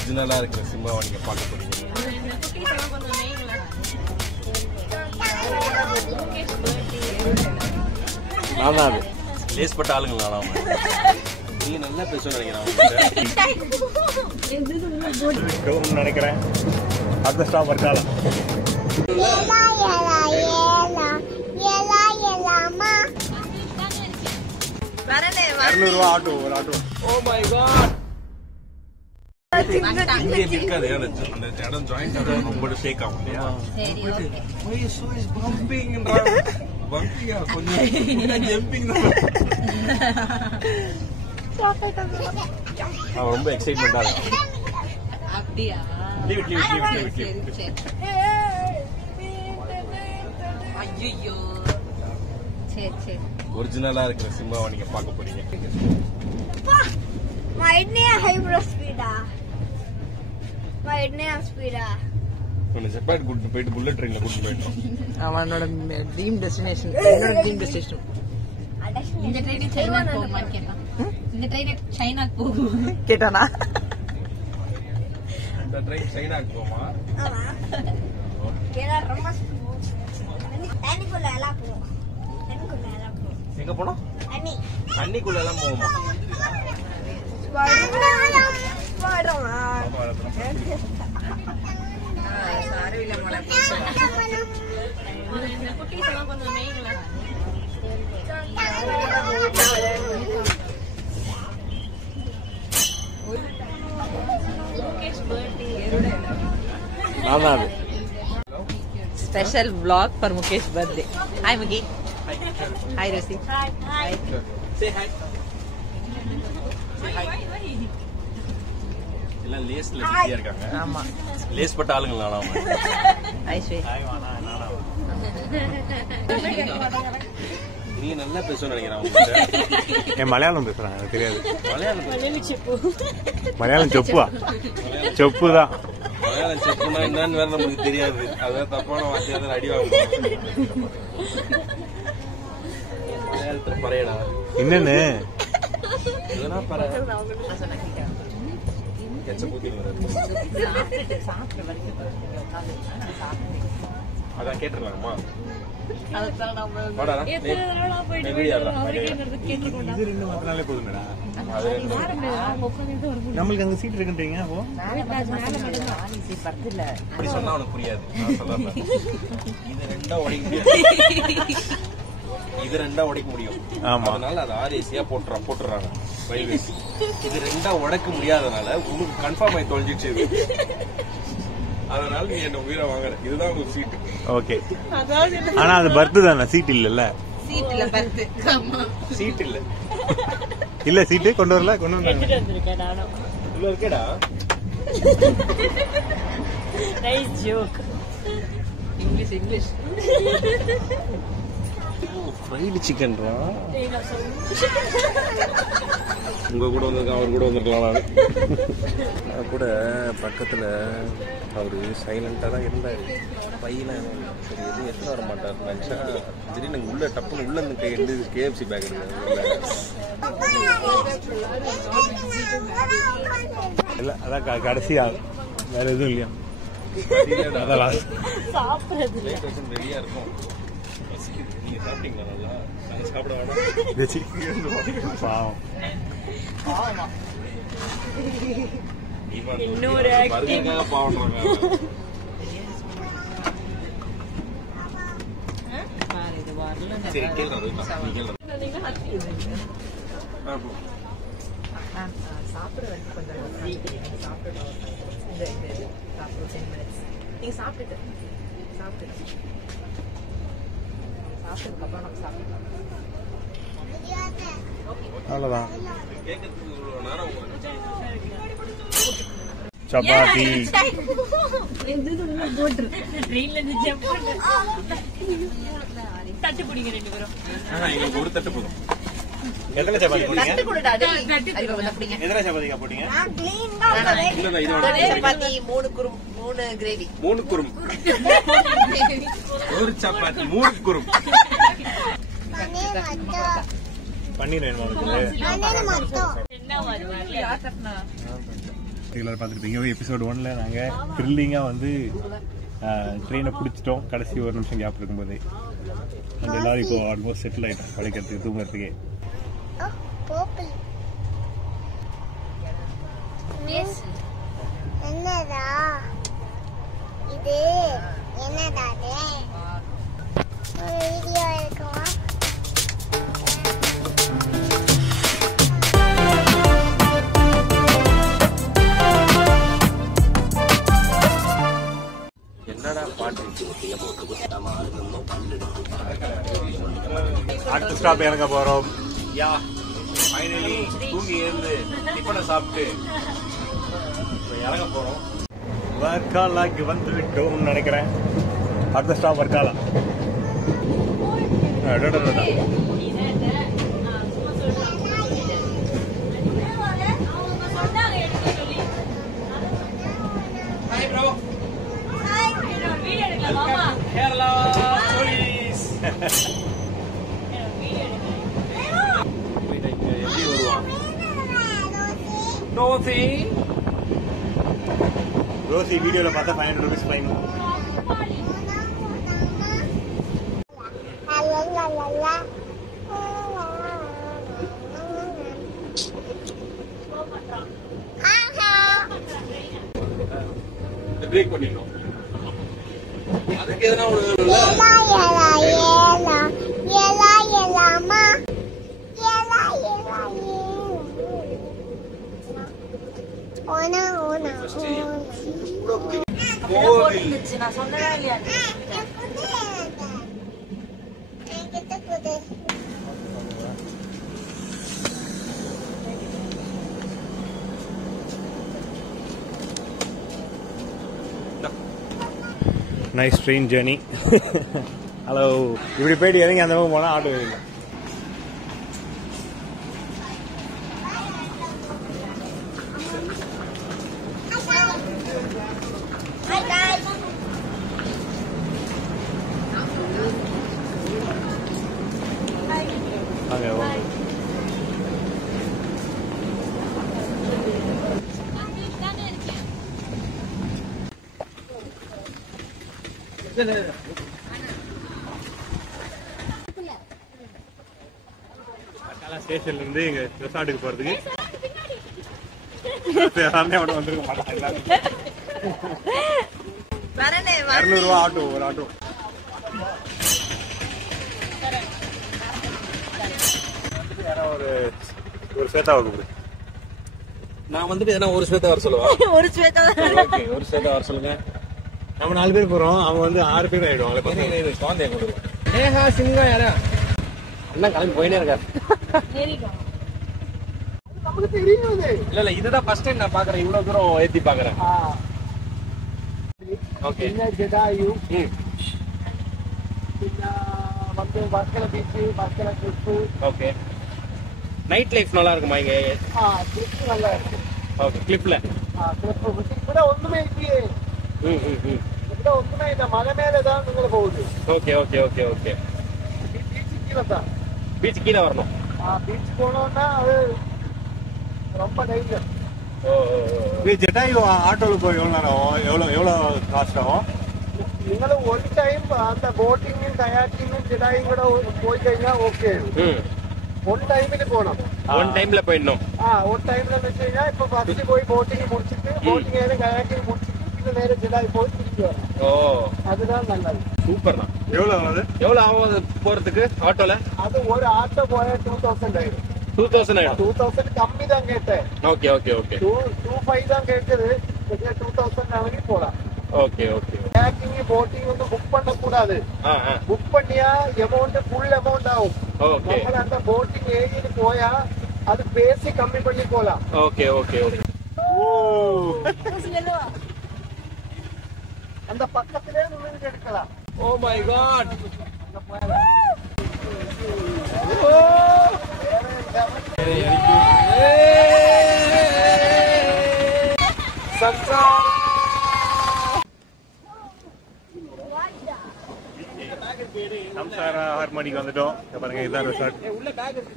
ஒரிஜினலா இருக்கிற சிம்பாவை நீங்க பார்க்க போறீங்க. நான் அது லேஸ் பட்ட ஆளுங்களா நீங்க நல்லா பேச நினைக்கிறேன். அடுத்த ஸ்டாப் வர்க்காலம். 200 ரூபா ஆட்டோ, ஒரு ஆட்டோ. Oh my God. இங்கே இருக்காது அந்த இடம் ஜாயிண்ட் ரொம்ப ஷேக் ஆகும் இல்லையா? சரி ஓகே. ஓய் சோ இஸ் பம்பிங்ன்றா. பம்பியா கொஞ்சம் ஜம்பிங் தான். அவன் ரொம்ப எக்ஸைட்மெண்டா இருக்கான். அப்படியே லீவ். ஐயோ சரி ஒரிஜினலா இருக்கிற சிம்பாவை நீங்க பார்க்க போறீங்க. ஜப்பான் கூட்டு போயிட்டு புல்லட் ட்ரெயின்ல கூட்டு போயிட்டோம். அவனோட ட்ரீம் டெஸ்டினேஷன். இந்த ட்ரெயின் சைனா போகுமா கேட்டான். இந்த ட்ரெயின் சைனா போகும் கேட்டானா? இந்த ட்ரெயின் சைனாக்கு போகுமா? ஆமா. கேரளா ரொம்ப தண்ணிக்குள்ள எல்லாம் போகும். எங்க போனோம்? தண்ணிக்குள்ள எல்லாம் போகுமா? Special vlog for Mukesh birthday. Hi Muki. Hi Rosie. Hi. Say hi. எல்லாம் லேஸ்ல பிஸியா இருக்காங்க. ஆமா. லேஸ் பட்ட ஆளுங்களா நாம. Hi sway. ஹாய் வானா நானா. நீ நல்லா பேச நினைக்கிறேன். ஏன் மலையாளம் பேசுறாங்க எனக்கு தெரியாது. மலையாளம் செப்புவா? செப்புதான். மலையாளம் செப்புனா என்னன்னு வேற நமக்கு தெரியாது. அதான் தப்பான வார்த்தையால அடி வாங்குவோம். மலையாளத்துல பறையடா. என்னன்னு? இதனா பறை. அதான் கேட்டுருவாங்கம்மா. நம்மளுக்கு அங்க சீட் இருக்குன்றீங்க. அப்படி சொன்னா உனக்கு புரியாது. இது ரெண்டா உடைக்க முடியும். அதனால அது ஆர்ஏசியா போட்டுறாங்க ரயில்வேஸ். இது ரெண்டா உடைக்க முடியாதனால உங்களுக்கு கன்ஃபார்ம் ஆகி தொலைஞ்சிச்சு. அதனால நீ என்ன உயிரை வாங்குற. இதுதான் ஒரு சீட். ஓகே. ஆனா அது பர்த் தானே, சீட் இல்லல்ல. சீட் இல்ல பர்த். சீட் இல்ல. இல்ல சீட் கொண்டு வரல. கொண்டு வந்திருக்கேன் நானும். உள்ள இருக்கேடா. Nice joke. இங்கிலீஷ். ஃப்ரைடு சிக்கன்ரா. உங்க கூட வந்திருக்கேன், அவர் கூட வந்திருக்கலாம். நான் கூட பக்கத்துல அவரு சைலண்டா தான் இருந்தாரு. பையன சரி எதுவும் எடுத்து வர மாட்டாரு நினைச்சா திடீர்னு உள்ள டப்புன்னு உள்ள இருந்து கை எடுத்து KFC பேக் எடுக்க. இல்ல அதான் கடைசியா வேற எதுவும் இல்லையா? சாப்பிடுறது ரெடியா இருக்கும். நீங்க சாப்பிட்டீங்களா? நல்லா நாங்க சாப்பிட வேணாம். பாவம். இன்னொரு பர்கருக்காக பாவம்றாங்க. சரி கேள்றா. சாப்பிட வேண்டிய கொஞ்சம் நீங்க சாப்பிட்டுட்டு அப்புறம் நம்ம சாப்பிடலாம். அவ்வளவுதான். சப்பாத்தி தட்டு பிடிங்க 2 பேரும். ஒரு தட்டு போதும். எத்தனை சப்பாத்தி போட்டீங்க? எத்தனை சப்பாத்திக்கா போட்டீங்க? சப்பாத்தி 3 குரும் 3 கிரேவி. 3 குரும். ஒரு சப்பாத்தி 3 குரும். பன்னீர் வேணுமா உங்களுக்கு? எல்லாரும் பார்த்துருப்பீங்க எபிசோட் 1ல் நாங்கள் த்ரில்லிங்காக வந்து ட்ரெயினை பிடிச்சிட்டோம் கடைசி ஒரு நிமிஷம் கேப் இருக்கும்போதே. அந்த எல்லாரும் இப்போ ஆல்மோஸ்ட் செட்டில் ஆகிட்டோம் படைக்கிறதுக்கு தூங்குறதுக்கே. என்னடா இது? என்னடா ஒரு வீடியோ இருக்குமா? என்னடா பாட்டு அடுத்த ஸ்டாப் இறங்க போறோம். யா ஃபைனலி தூங்கி எழுந்து டிஃபனை சாப்பிட்டு இறங்க போறோம். வர்க்காலாக்கு வந்து விட்டோம்னு நினைக்கிறேன். அடுத்த ஸ்டாப் வர்க்காலா. கேரளா போலீஸ் எப்படி வருவான்? ரோசி வீடியோல பார்த்தா 500 rupees ஃபைன். பிரேக் பண்ணிடணும். அதுக்கு எதனா நான் சொன்னதா இல்லையா? Nice train journey. ஹலோ. இப்படி போயிட்டு இறங்கி அந்த பக்கம் போனால் ஆட்டோ இல்லை. வாங்க வாங்க. ஸ்டேஷன்ல இருந்து எங்க ரெசார்ட்டுக்கு போறதுக்கு 200 ரூபா ஆட்டோ. ஒரு ஆட்டோ ஒரு ஸ்வேதாவுக்கு கொடு. நான் வந்துட்டு எதனா ஒரு ஸ்வேதா வர சொல்லுவா. ஒரு ஸ்வேதா வர சொல்லுங்க. நம்ம 4 பேர் போறோம். அவங்க வந்து 6 பேர் ஆயிடும். குழந்தைய கொண்டு நேஹா சிங்கா யாரா எல்லாம் கிளம்பி போயினே இருக்காரு. இல்ல இதுதான் ஃபர்ஸ்ட் டைம் நான் பாக்குறேன். இவ்வளவு தூரம் ஏத்தி பாக்குறேன். ஓகே வந்து வர்க்கல beach, வர்க்கல Cliff. Okay. Night life நல்லா இருக்குமா இங்க? கிளிஃப் நல்லா இருக்கு. ஓகே. கிளிஃப்ல கிளிஃப் கூட ஒண்ணுமே இல்லையே. ഇവിടെ ഒന്നുമേ ഇല്ല. മല മേലെതാണ് നിങ്ങൾ പോകുന്നത്. Okay okay okay okay. Beach കീഴே தான். பீச் கீழே வரணும். பீச் போனோம்னா அது ரொம்ப டேஞ்சர். ஜெட்டாயு ஆட்டோல போய் எவ்வளோ காஸ்ட் ஆகும்? നിങ്ങൾ ഒരു ടൈം அந்த ബോട്ടിങ്ങും കയാക്കിങ്ങും ജെട്ടായും കൂടെ പോയി കഴിഞ്ഞാൽ ഓക്കെ. ഒരു ടൈമിൽ പോകണം. ഒരു ടൈമിൽ പോയിടണം. ഒരു ടൈമിൽ വെച്ച് കഴിഞ്ഞാൽ ഇപ്പൊ ഫസ്റ്റ് പോയി ബോട്ടിങ് മുടിച്ചിട്ട് ബോട്ടിങ് ആയാലും കയാക്കിങ് മുടിച്ചിട്ട് നേരെ ஜெடாய் போய் திருப்பி வரணும். ஓ அதுதான் நல்லது. சூப்பர் தான். எவ்வளவு ஆகும் போறதுக்கு ஆட்டோல? அது ஒரு ஆட்டோ போய 2000 ஆயிடும். 2000 ஆயிடும். 2000 கம்மி தான் கேட்டேன். Okay okay okay. 25 தான் கேட்டது. 2000 ஆகி போலாம். Okay okay. பேக்கிங் போட்டிங் வந்து புக் பண்ண கூடாது. புக் பண்ணியா அமௌண்ட் ஃபுல் அமௌண்ட் ஆகும். ஓகே. நம்ம அந்த போட்டிங் ஏரியாக்கு போயா அது பேசி கம்மி பண்ணி போலாம். Okay okay okay. ஓ அந்த பக்கத்திலே நின்னு எடுக்கலாம். Oh my God. சம்சாரா ஹார்மோனிக்கு வந்துட்டோம். பாருங்க இதுதான் ரெசார்ட். உள்ள பேக் இருக்கு.